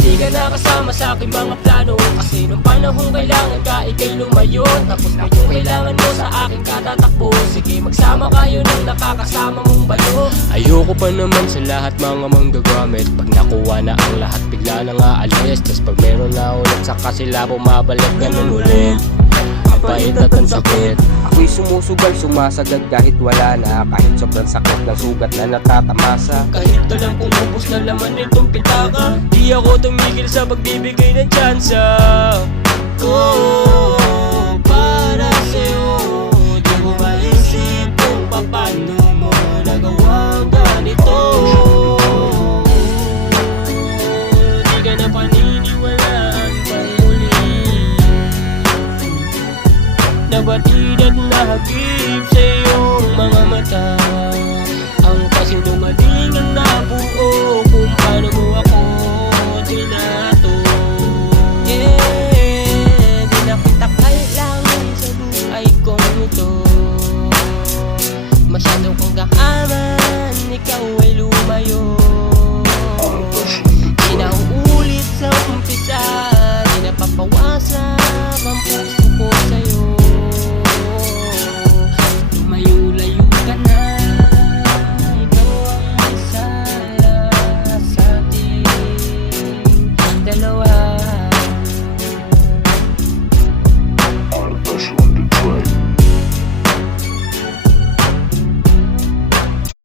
Di ka nakasama sa aking mga plano, kasi nung panahong kailangan ka, ika'y lumayo. Tapos ngayon kailangan mo sa aking katatakbo. Sige magsama kayo ng nakakasama mong bayo. Ayoko pa naman sa lahat mga manggagamit. Pag nakuha na ang lahat bigla na nga alis. Tas pag meron na ulit saka sila bumabalik ganun ulit. Ang pait at ang sakit. Ako'y sumusugal, sumasagad kahit wala na. Kahit sobrang sakit ng sugat na natatamasa. Kahit alam kong ubos na laman nitong pitaka, di ako tumigil sa pagbibigay ng tsansa. Oh,